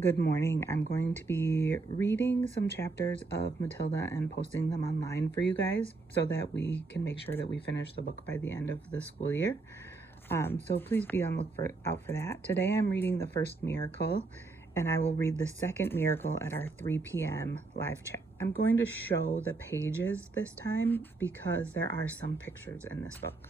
Good morning. I'm going to be reading some chapters of Matilda and posting them online for you guys so that we can make sure that we finish the book by the end of the school year. So please be on look out for that. Today I'm reading the first miracle, and I will read the second miracle at our 3 p.m. live chat. I'm going to show the pages this time because there are some pictures in this book.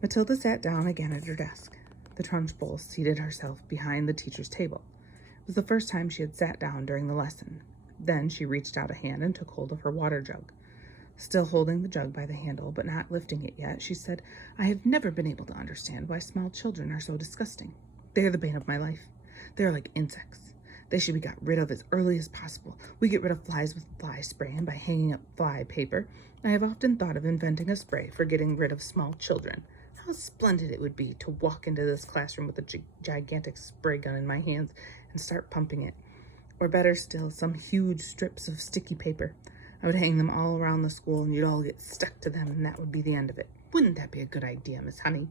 Matilda sat down again at her desk. The Trunchbull seated herself behind the teacher's table. It was the first time she had sat down during the lesson. Then she reached out a hand and took hold of her water jug. Still holding the jug by the handle, but not lifting it yet, she said, "I have never been able to understand why small children are so disgusting. They are the bane of my life. They are like insects. They should be got rid of as early as possible. We get rid of flies with fly spray and by hanging up fly paper. I have often thought of inventing a spray for getting rid of small children. How splendid it would be to walk into this classroom with a gigantic spray gun in my hands and start pumping it. Or better still, some huge strips of sticky paper. I would hang them all around the school and you'd all get stuck to them and that would be the end of it. Wouldn't that be a good idea, Miss Honey?"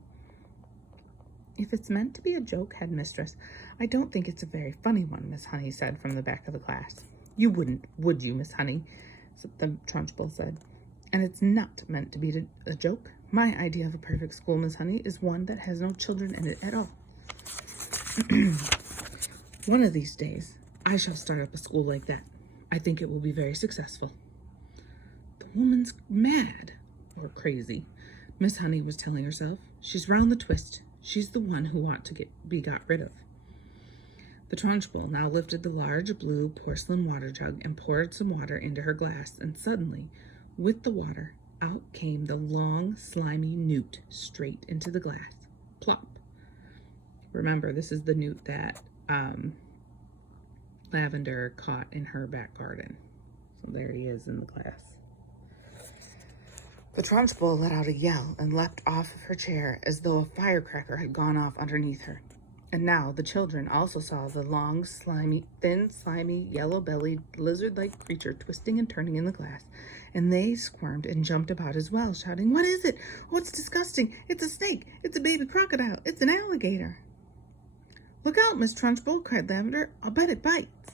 "If it's meant to be a joke, headmistress, I don't think it's a very funny one," Miss Honey said from the back of the class. "You wouldn't, would you, Miss Honey?" the Trunchbull said. "And it's not meant to be a joke. My idea of a perfect school, Miss Honey, is one that has no children in it at all. One of these days, I shall start up a school like that. I think it will be very successful." "The woman's mad or crazy," Miss Honey was telling herself. "She's round the twist. She's the one who ought to be got rid of." The Trunchbull now lifted the large blue porcelain water jug and poured some water into her glass, and suddenly, with the water, out came the long, slimy newt straight into the glass. Plop. Remember, this is the newt that Lavender caught in her back garden. So there he is in the glass. The Trunchbull let out a yell and leapt off of her chair as though a firecracker had gone off underneath her. And now the children also saw the long, thin, slimy, yellow-bellied, lizard-like creature twisting and turning in the glass, and they squirmed and jumped about as well, shouting, "What is it? Oh, it's disgusting! It's a snake! It's a baby crocodile! It's an alligator!" "Look out, Miss Trunchbull!" cried Lavender. "I'll bet it bites."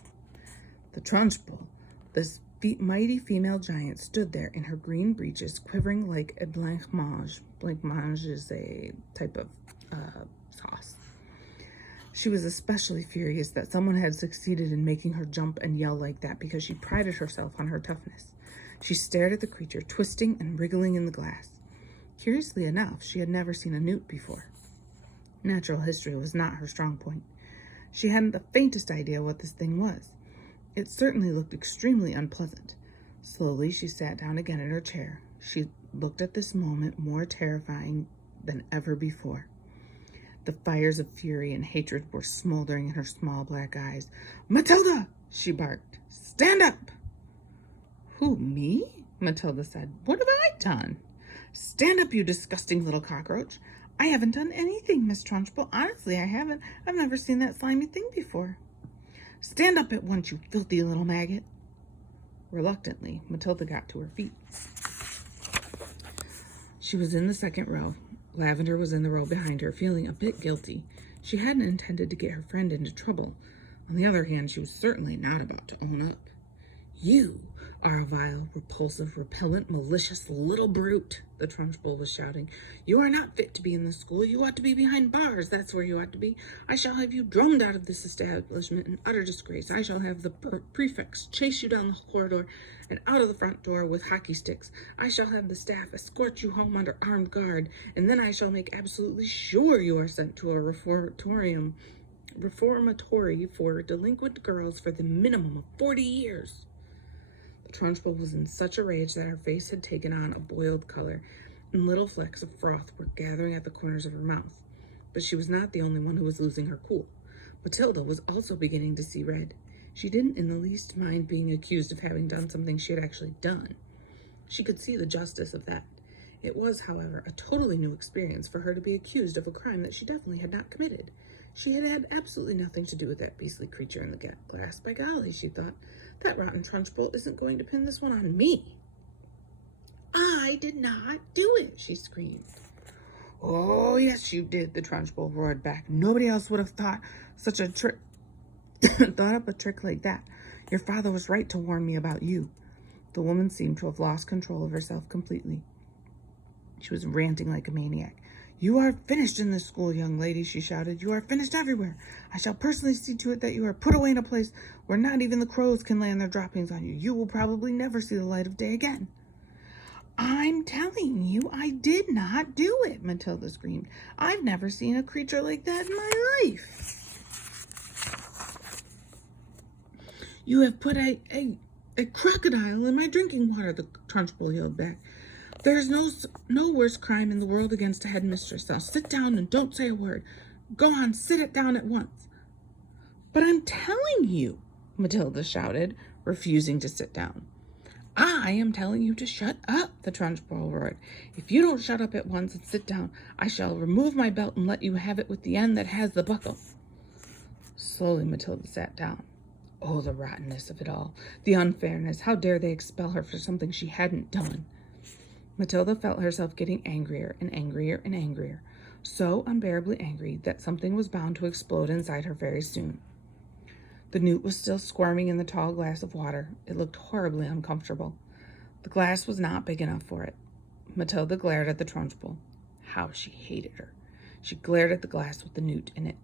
The Trunchbull, this mighty female giant, stood there in her green breeches, quivering like a blancmange. Blancmange is a type of sauce. She was especially furious that someone had succeeded in making her jump and yell like that because she prided herself on her toughness. She stared at the creature, twisting and wriggling in the glass. Curiously enough, she had never seen a newt before. Natural history was not her strong point. She hadn't the faintest idea what this thing was. It certainly looked extremely unpleasant. Slowly, she sat down again in her chair. She looked at this moment more terrifying than ever before. The fires of fury and hatred were smoldering in her small black eyes. "Matilda!" she barked. "Stand up!" "Who, me?" Matilda said. "What have I done?" "Stand up, you disgusting little cockroach." "I haven't done anything, Miss Trunchbull. Honestly, I haven't. I've never seen that slimy thing before." "Stand up at once, you filthy little maggot." Reluctantly, Matilda got to her feet. She was in the second row. Lavender was in the row behind her, feeling a bit guilty. She hadn't intended to get her friend into trouble. On the other hand, she was certainly not about to own up. "You are a vile, repulsive, repellent, malicious little brute," the Trunchbull was shouting. "You are not fit to be in this school. You ought to be behind bars. That's where you ought to be. I shall have you droned out of this establishment in utter disgrace. I shall have the prefects chase you down the corridor and out of the front door with hockey sticks. I shall have the staff escort you home under armed guard, and then I shall make absolutely sure you are sent to a reformatory for delinquent girls for the minimum of 40 years. The Trunchbull was in such a rage that her face had taken on a boiled color, and little flecks of froth were gathering at the corners of her mouth. But she was not the only one who was losing her cool. Matilda was also beginning to see red. She didn't in the least mind being accused of having done something she had actually done. She could see the justice of that. It was, however, a totally new experience for her to be accused of a crime that she definitely had not committed. She had had absolutely nothing to do with that beastly creature in the glass. By golly, she thought, that rotten Trunchbull isn't going to pin this one on me. "I did not do it," she screamed. "Oh, yes, you did," the Trunchbull roared back. "Nobody else would have thought such a trick." thought up a trick like that. Your father was right to warn me about you." The woman seemed to have lost control of herself completely. She was ranting like a maniac. "You are finished in this school, young lady," she shouted. "You are finished everywhere. I shall personally see to it that you are put away in a place where not even the crows can land their droppings on you. You will probably never see the light of day again." "I'm telling you, I did not do it," Matilda screamed. "I've never seen a creature like that in my life." "You have put a crocodile in my drinking water," the Trunchbull yelled back. "There's no worse crime in the world against a headmistress. Now sit down and don't say a word. Go on, sit it down at once." "But I'm telling you," Matilda shouted, refusing to sit down. "I am telling you to shut up," the Trunchbull roared. "If you don't shut up at once and sit down, I shall remove my belt and let you have it with the end that has the buckle." Slowly, Matilda sat down. Oh, the rottenness of it all. The unfairness. How dare they expel her for something she hadn't done? Matilda felt herself getting angrier and angrier and angrier, so unbearably angry that something was bound to explode inside her very soon. The newt was still squirming in the tall glass of water. It looked horribly uncomfortable. The glass was not big enough for it. Matilda glared at the Trunchbull. How she hated her. She glared at the glass with the newt in it.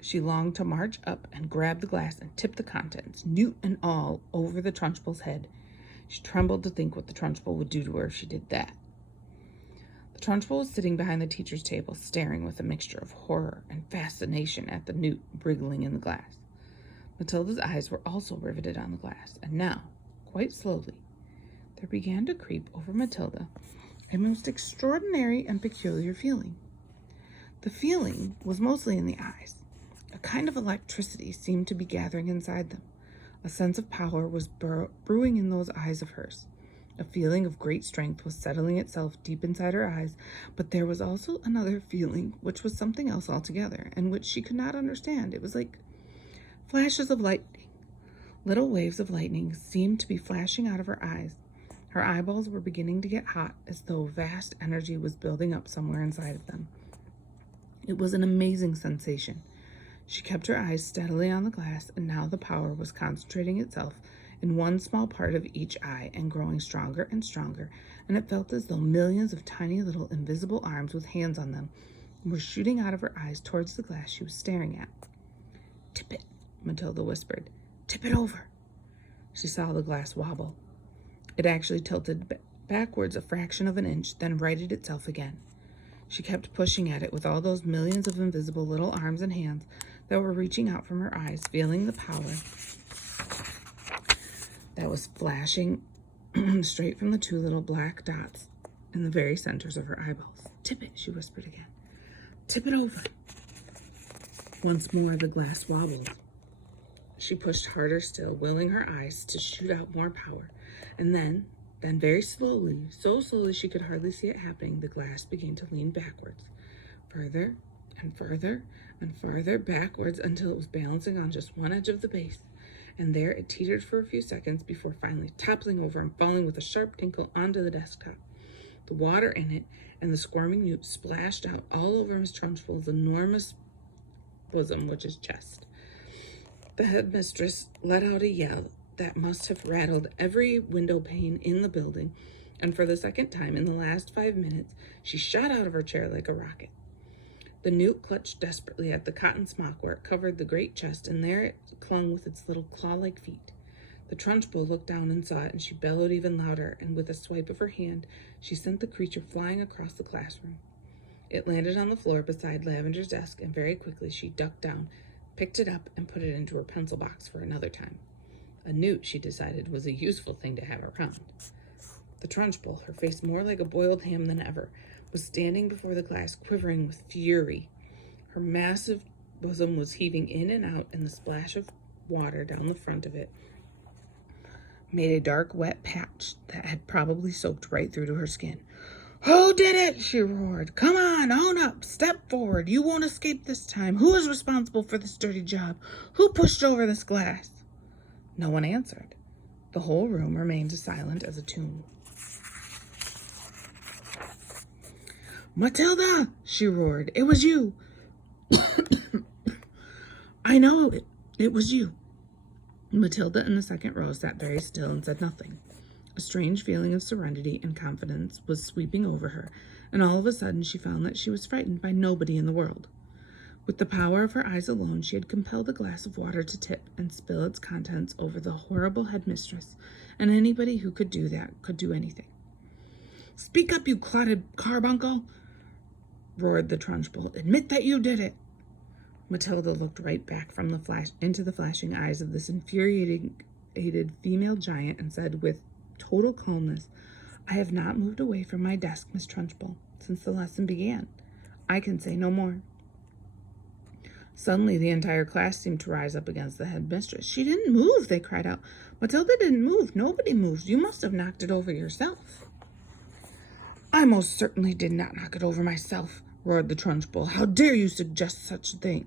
She longed to march up and grab the glass and tip the contents, newt and all, over the Trunchbull's head. She trembled to think what the Trunchbull would do to her if she did that. The Trunchbull was sitting behind the teacher's table, staring with a mixture of horror and fascination at the newt wriggling in the glass. Matilda's eyes were also riveted on the glass, and now, quite slowly, there began to creep over Matilda a most extraordinary and peculiar feeling. The feeling was mostly in the eyes. A kind of electricity seemed to be gathering inside them. A sense of power was brewing in those eyes of hers. A feeling of great strength was settling itself deep inside her eyes, but there was also another feeling which was something else altogether, and which she could not understand. It was like flashes of lightning. Little waves of lightning seemed to be flashing out of her eyes. Her eyeballs were beginning to get hot, as though vast energy was building up somewhere inside of them. It was an amazing sensation. She kept her eyes steadily on the glass, and now the power was concentrating itself in one small part of each eye and growing stronger and stronger, and it felt as though millions of tiny little invisible arms with hands on them were shooting out of her eyes towards the glass she was staring at. "Tip it," Matilda whispered. "Tip it over." She saw the glass wobble. It actually tilted backwards a fraction of an inch, then righted itself again. She kept pushing at it with all those millions of invisible little arms and hands that were reaching out from her eyes, feeling the power that was flashing straight from the two little black dots in the very centers of her eyeballs. "Tip it," she whispered again. "Tip it over." Once more the glass wobbled. She pushed harder still, willing her eyes to shoot out more power. And then very slowly, so slowly she could hardly see it happening, the glass began to lean backwards, further and further and farther backwards until it was balancing on just one edge of the base. And there it teetered for a few seconds before finally toppling over and falling with a sharp tinkle onto the desktop. The water in it and the squirming newt splashed out all over Miss Trunchbull's enormous bosom, which is chest. The headmistress let out a yell that must have rattled every window pane in the building, and for the second time in the last 5 minutes, she shot out of her chair like a rocket. The newt clutched desperately at the cotton smock where it covered the great chest, and there it clung with its little claw-like feet. The Trunchbull looked down and saw it, and she bellowed even louder, and with a swipe of her hand, she sent the creature flying across the classroom. It landed on the floor beside Lavender's desk, and very quickly she ducked down, picked it up, and put it into her pencil box for another time. A newt, she decided, was a useful thing to have around. The Trunchbull, her face more like a boiled ham than ever, was standing before the glass, quivering with fury. Her massive bosom was heaving in and out, and the splash of water down the front of it made a dark, wet patch that had probably soaked right through to her skin. "Who did it?" she roared. "Come on, own up, step forward. You won't escape this time. Who is responsible for this dirty job? Who pushed over this glass?" No one answered. The whole room remained as silent as a tomb. "Matilda!" she roared. "It was you." I know It was you. Matilda in the second row sat very still and said nothing. A strange feeling of serenity and confidence was sweeping over her, and all of a sudden she found that she was frightened by nobody in the world. With the power of her eyes alone, she had compelled a glass of water to tip and spill its contents over the horrible headmistress, and anybody who could do that could do anything. "Speak up, you clotted carbuncle!" roared the Trunchbull. "Admit that you did it!" Matilda looked right back from the flash into the flashing eyes of this infuriated female giant and said with total calmness, "I have not moved away from my desk, Miss Trunchbull, since the lesson began. I can say no more." Suddenly, the entire class seemed to rise up against the headmistress. "She didn't move," they cried out. "Matilda didn't move. Nobody moved. You must have knocked it over yourself." "I most certainly did not knock it over myself," roared the Trunchbull. "How dare you suggest such a thing?"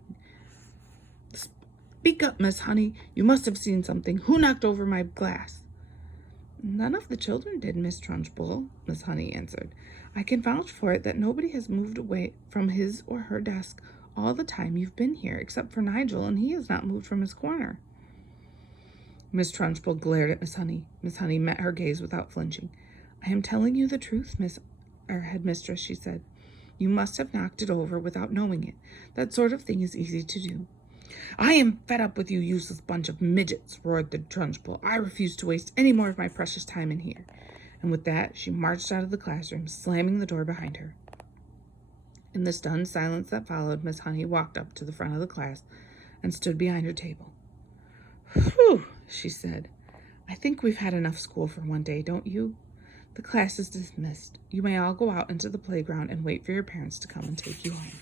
"Speak up, Miss Honey. You must have seen something. Who knocked over my glass?" "None of the children did, Miss Trunchbull," Miss Honey answered. "I can vouch for it that nobody has moved away from his or her desk all the time you've been here, except for Nigel, and he has not moved from his corner." Miss Trunchbull glared at Miss Honey. Miss Honey met her gaze without flinching. "I am telling you the truth, Headmistress," she said. "You must have knocked it over without knowing it. That sort of thing is easy to do." "I am fed up with you useless bunch of midgets," roared the Trunchbull. "I refuse to waste any more of my precious time in here." And with that, she marched out of the classroom, slamming the door behind her. In the stunned silence that followed, Miss Honey walked up to the front of the class and stood behind her table. "Whew," she said. "I think we've had enough school for one day, don't you? The class is dismissed. You may all go out into the playground and wait for your parents to come and take you home."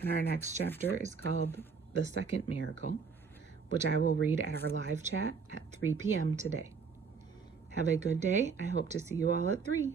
And our next chapter is called The Second Miracle, which I will read at our live chat at 3 p.m. today. Have a good day. I hope to see you all at 3.